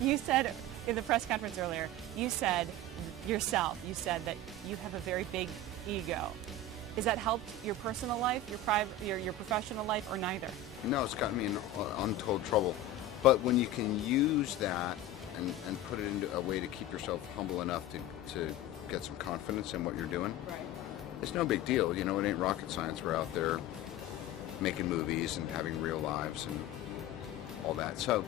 You said in the press conference earlier, you said yourself, you said that you have a very big ego. Has that helped your personal life, your professional life, or neither? No, it's gotten me in untold trouble. But when you can use that and put it into a way to keep yourself humble enough to get some confidence in what you're doing, right. It's no big deal. You know, it ain't rocket science. We're out there making movies and having real lives and all that. So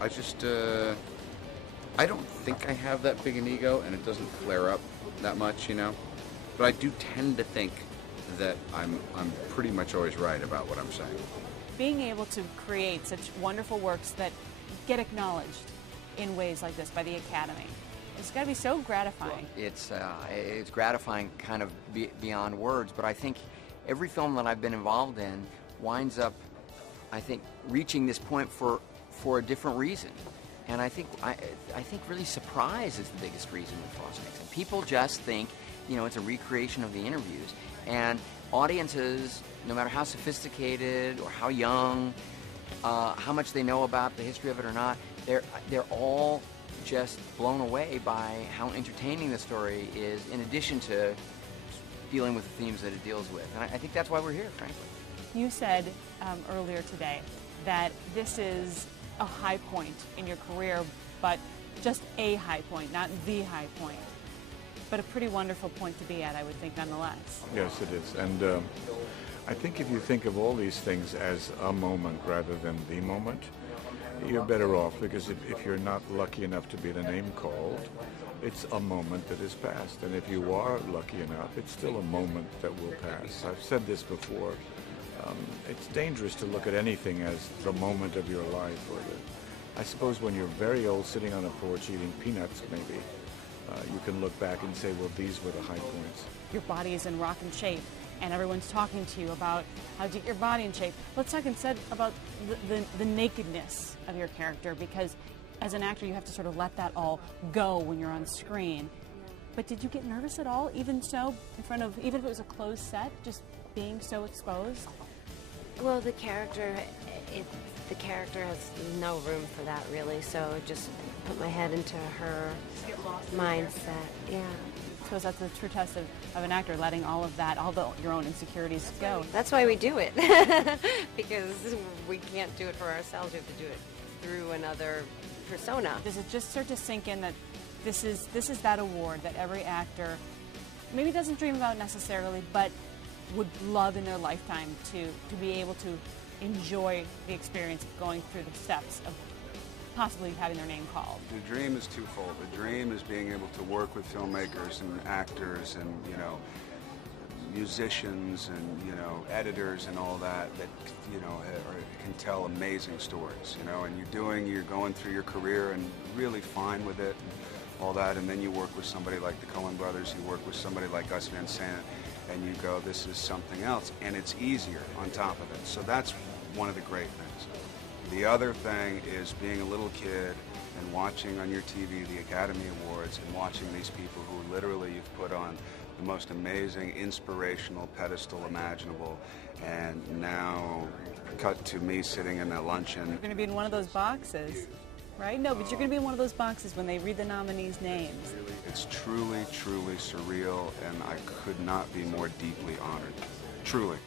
I just, I don't think I have that big an ego, and it doesn't flare up that much, you know. But I do tend to think that I'm pretty much always right about what I'm saying. Being able to create such wonderful works that get acknowledged in ways like this by the Academy, it's got to be so gratifying. It's gratifying kind of beyond words, but I think every film that I've been involved in winds up, I think, reaching this point for a different reason. And I think really surprise is the biggest reason with Frost Nixon. People just think, you know, it's a recreation of the interviews. And audiences, no matter how sophisticated or how young, how much they know about the history of it or not, they're all just blown away by how entertaining the story is, in addition to dealing with the themes that it deals with. And I think that's why we're here, frankly. You said earlier today that this is a high point in your career, but just a high point, not the high point. But a pretty wonderful point to be at, I would think, nonetheless. Yes, it is. And I think if you think of all these things as a moment rather than the moment, you're better off, because if you're not lucky enough to be the name called, it's a moment that is past. And if you are lucky enough, it's still a moment that will pass. I've said this before. It's dangerous to look at anything as the moment of your life. I suppose when you're very old, sitting on a porch eating peanuts, maybe, you can look back and say, well, these were the high points. Your body is in rockin' shape, and everyone's talking to you about how to get your body in shape. Let's talk instead about the nakedness of your character, because as an actor, you have to sort of let that all go when you're on screen. But did you get nervous at all, even so, in front of, even if it was a closed set, just being so exposed? Well, the character has no room for that, really, so just put my head into her mindset. Yeah. I suppose that's the true test of an actor, letting all of that, your own insecurities go. That's why we do it, because we can't do it for ourselves. We have to do it through another persona. Does it just start to sink in that this is that award that every actor maybe doesn't dream about necessarily, but would love in their lifetime to be able to enjoy the experience of going through the steps of possibly having their name called? The dream is twofold. The dream is being able to work with filmmakers and actors and, you know, musicians and, you know, editors and all that you know, can tell amazing stories, you know, and you're going through your career and really fine with it and all that, and then you work with somebody like the Coen brothers, you work with somebody like Gus Van Sant, and you go, this is something else, and it's easier on top of it. So that's one of the great things. The other thing is being a little kid and watching on your TV the Academy Awards and watching these people who literally you've put on the most amazing, inspirational pedestal imaginable, and now cut to me sitting in a luncheon. You're going to be in one of those boxes, right? No, but you're going to be in one of those boxes when they read the nominees' names. It's truly, truly surreal, and I could not be more deeply honored. Truly.